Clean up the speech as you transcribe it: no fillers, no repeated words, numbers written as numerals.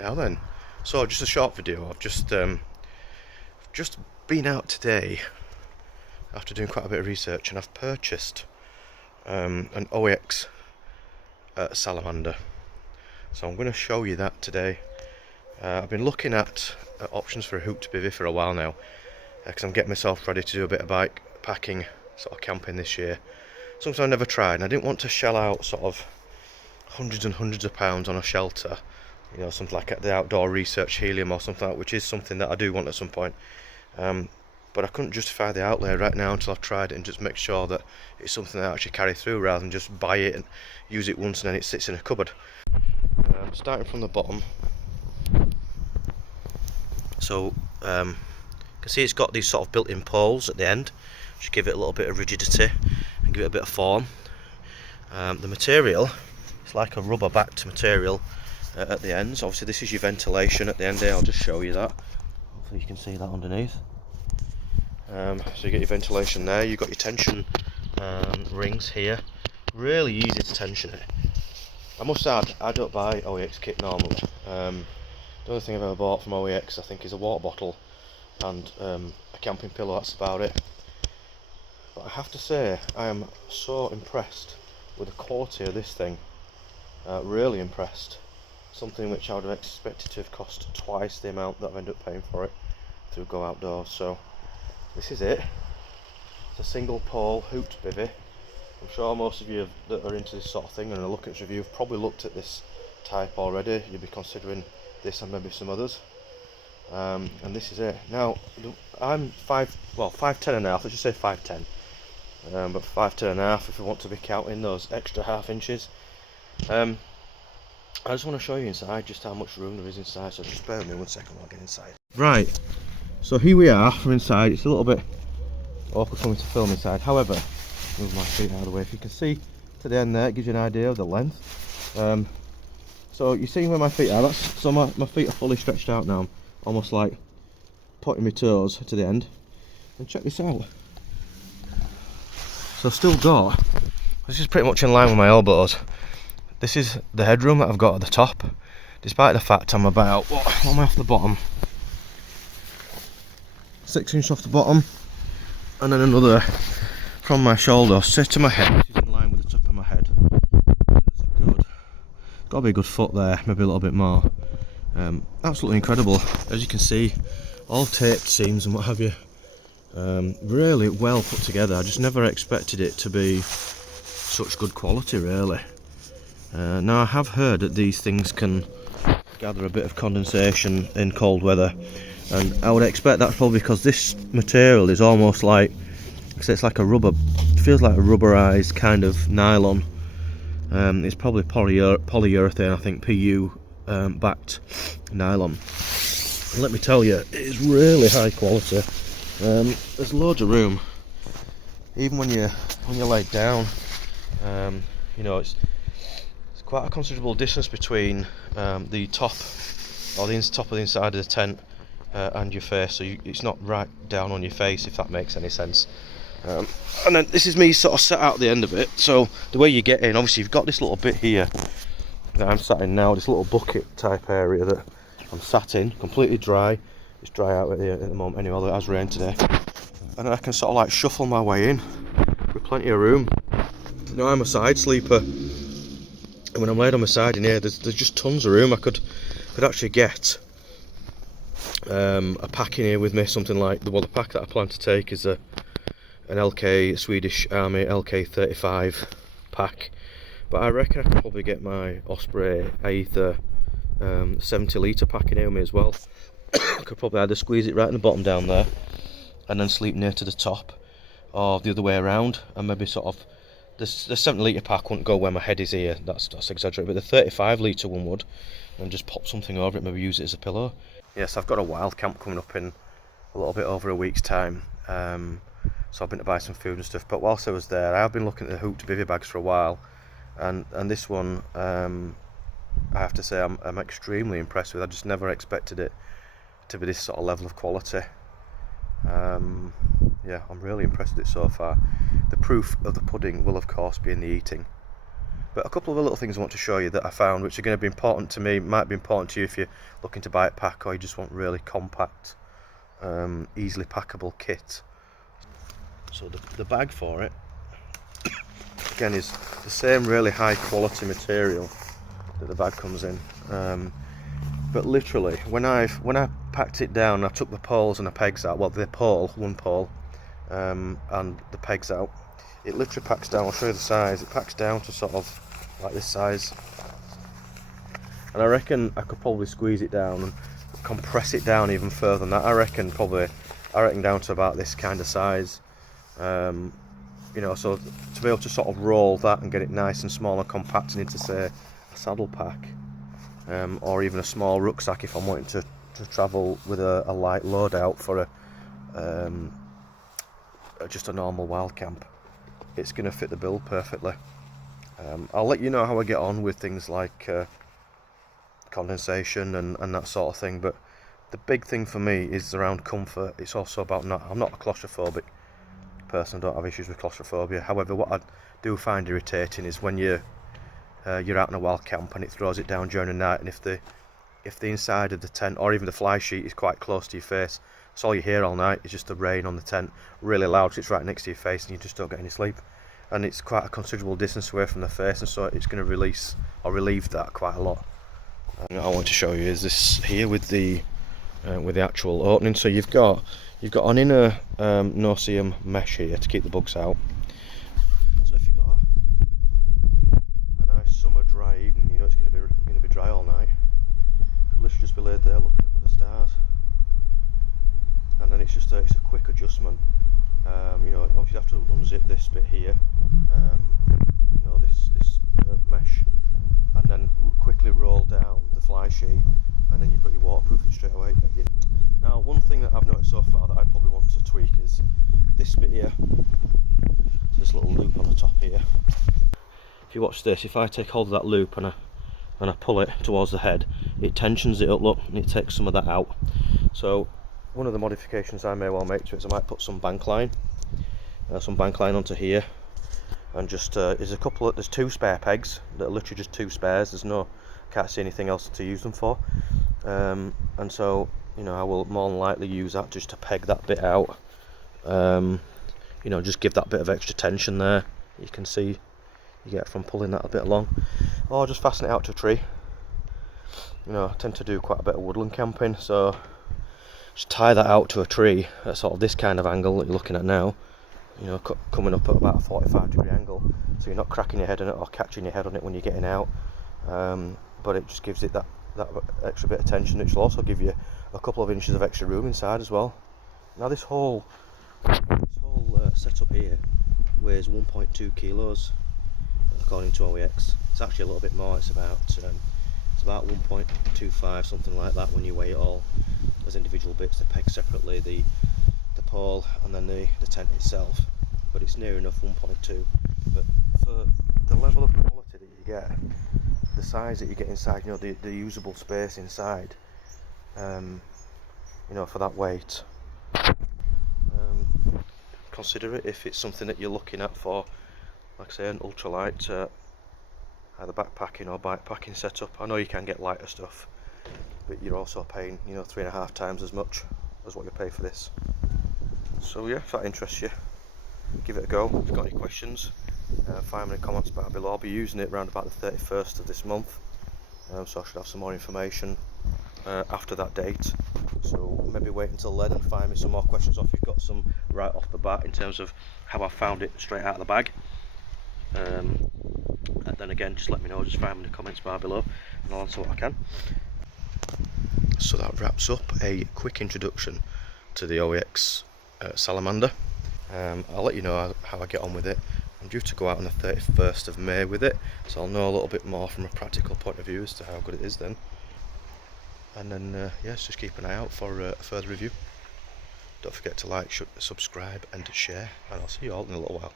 Now then, so just a short video. I've just been out today after doing quite a bit of research, and I've purchased an OEX Salamander. So I'm going to show you that today. I've been looking at options for a hooked bivvy for a while now, because I'm getting myself ready to do a bit of bike packing, sort of camping this year. Something I've never tried, and I didn't want to shell out sort of hundreds and hundreds of pounds on a shelter, you know, something like the outdoor research helium or something like that, which is something that I do want at some point. But I couldn't justify the outlay right now until I've tried it and just make sure that it's something that I actually carry through, rather than just buy it and use it once and then it sits in a cupboard. Starting from the bottom, so you can see it's got these sort of built-in poles at the end, which give it a little bit of rigidity and give it a bit of form. The material, it's like a rubber backed material at the ends. Obviously this is your ventilation at the end there. I'll just show you that. Hopefully you can see that underneath. So you get your ventilation there. You've got your tension rings here. Really easy to tension it. I must add, I don't buy OEX kit normally. The only thing I've ever bought from OEX I think is a water bottle and a camping pillow. That's about it. But I have to say, I am so impressed with the quality of this thing. Really impressed. Something which I would have expected to have cost twice the amount that I've ended up paying for it through Go Outdoors. So this is it. It's a single pole hooked bivvy. I'm sure most of you that are into this sort of thing and are looking at this review have probably looked at this type already. You'll be considering this and maybe some others. And this is it. Now I'm 5'10" and a half. Let's just say 5'10". But 5'10" and a half if we want to be counting those extra half inches. I just want to show you inside just how much room there is inside, so just bear with me 1 second while I get inside. Right, so here we are from inside. It's a little bit awkward for me to film inside, however, move my feet out of the way. If you can see to the end there, it gives you an idea of the length. So you see where my feet are, so my feet are fully stretched out now. I'm almost like pointing my toes to the end. And check this out. So I've still got, this is pretty much in line with my elbows. This is the headroom that I've got at the top, despite the fact I'm about, what am I off the bottom? 6 inches off the bottom, and then another from my shoulder, set to my head, which is in line with the top of my head. Got to be a good foot there, maybe a little bit more. Absolutely incredible, as you can see, all taped seams and what have you. Really well put together. I just never expected it to be such good quality, really. Now I have heard that these things can gather a bit of condensation in cold weather, and I would expect that's probably because this material is almost like, it's like a rubber, it feels like a rubberized kind of nylon. It's probably polyurethane, I think, PU backed nylon. And let me tell you, it is really high quality. There's loads of room, even when you're laid down. You know, it's quite a considerable distance between the top, or the top of the inside of the tent and your face, so it's not right down on your face, if that makes any sense. And then this is me sort of sat out the end of it, so the way you get in, obviously you've got this little bit here that I'm sat in now, this little bucket type area that I'm sat in, completely dry. It's dry out at the moment anyway, although it has rained today. And then I can sort of like shuffle my way in with plenty of room. You know, I'm a side sleeper, and when I'm laid on my side in here, there's just tons of room. I could actually get a pack in here with me, something like the pack that I plan to take is an LK Swedish Army LK35 pack, but I reckon I could probably get my Osprey Aether 70 litre pack in here with me as well. I could probably either squeeze it right in the bottom down there and then sleep near to the top, or the other way around, and maybe sort of the 70 litre pack wouldn't go where my head is here, that's exaggerated, but the 35 litre one would, and just pop something over it, maybe use it as a pillow. Yes, I've got a wild camp coming up in a little bit over a week's time, so I've been to buy some food and stuff, but whilst I was there I have been looking at the hooked bivvy bags for a while, and this one I have to say I'm extremely impressed with. I just never expected it to be this sort of level of quality. Yeah, I'm really impressed with it so far. The proof of the pudding will of course be in the eating. But a couple of the little things I want to show you that I found, which are going to be important to me, might be important to you if you're looking to buy a pack or you just want really compact, easily packable kit. So the bag for it, again, is the same really high quality material that the bag comes in. But literally, when I packed it down, I took the poles and the pegs out. Well, the pole, one pole, and the pegs out. It literally packs down. I'll show you the size. It packs down to sort of like this size, and I reckon I could probably squeeze it down and compress it down even further than that. I reckon down to about this kind of size. You know, so to be able to sort of roll that and get it nice and small and compact into, say, a saddle pack, or even a small rucksack if I'm wanting to travel with a light loadout for just a normal wild camp, it's going to fit the bill perfectly. I'll let you know how I get on with things like condensation and that sort of thing, but the big thing for me is around comfort. It's also about I'm not a claustrophobic person, I don't have issues with claustrophobia. However, what I do find irritating is when you're out in a wild camp and it throws it down during the night, and if the inside of the tent or even the fly sheet is quite close to your face, that's all you hear all night is just the rain on the tent, really loud, so it's right next to your face and you just don't get any sleep. And it's quite a considerable distance away from the face, and so it's going to relieve that quite a lot. And what I want to show you is this here with the actual opening. So you've got an inner no-seam mesh here to keep the bugs out. So if you've got a nice summer dry evening, you know it's going to be dry all night. Let's just be laid there looking up at the stars, and then it's a quick adjustment. You know, obviously you have to unzip this bit here, you know, this mesh, and then quickly roll down the fly sheet, and then you've got your waterproofing straight away. Now, one thing that I've noticed so far that I'd probably want to tweak is this bit here. This little loop on the top here. If you watch this, if I take hold of that loop and I pull it towards the head, it tensions it up, look, and it takes some of that out. So one of the modifications I may well make to it is I might put some bank line onto here, and just there's two spare pegs that are literally just two spares. Can't see anything else to use them for, and so, you know, I will more than likely use that just to peg that bit out. You know, just give that bit of extra tension there. You can see you get from pulling that a bit along, or just fasten it out to a tree. You know, I tend to do quite a bit of woodland camping, so just tie that out to a tree at sort of this kind of angle that you're looking at now. You know, coming up at about a 45-degree angle, so you're not cracking your head on it or catching your head on it when you're getting out. But it just gives it that extra bit of tension, which will also give you a couple of inches of extra room inside as well. Now this whole setup here weighs 1.2 kilos according to OEX. It's actually a little bit more. It's about 1.25, something like that, when you weigh it all as individual bits. They're pegged separately, the pole and then the tent itself, but it's near enough 1.2. But for the level of quality that you get, the size that you get inside, you know, the usable space inside, you know, for that weight, consider it if it's something that you're looking at for, like I say, an ultralight either backpacking or bikepacking setup. I know you can get lighter stuff, but you're also paying, you know, 3.5 times as much as what you pay for this. So yeah, if that interests you, give it a go. If you've got any questions, find them in the comments bar below. I'll be using it around about the 31st of this month, so I should have some more information after that date. So maybe wait until then and find me some more questions, or if you've got some right off the bat in terms of how I found it straight out of the bag. And then again, just let me know, just find me in the comments bar below and I'll answer what I can. So that wraps up a quick introduction to the OEX Salamander. I'll let you know how I get on with it. I'm due to go out on the 31st of May with it, so I'll know a little bit more from a practical point of view as to how good it is then. And then yes, just keep an eye out for a further review. Don't forget to like, subscribe and share, and I'll see you all in a little while.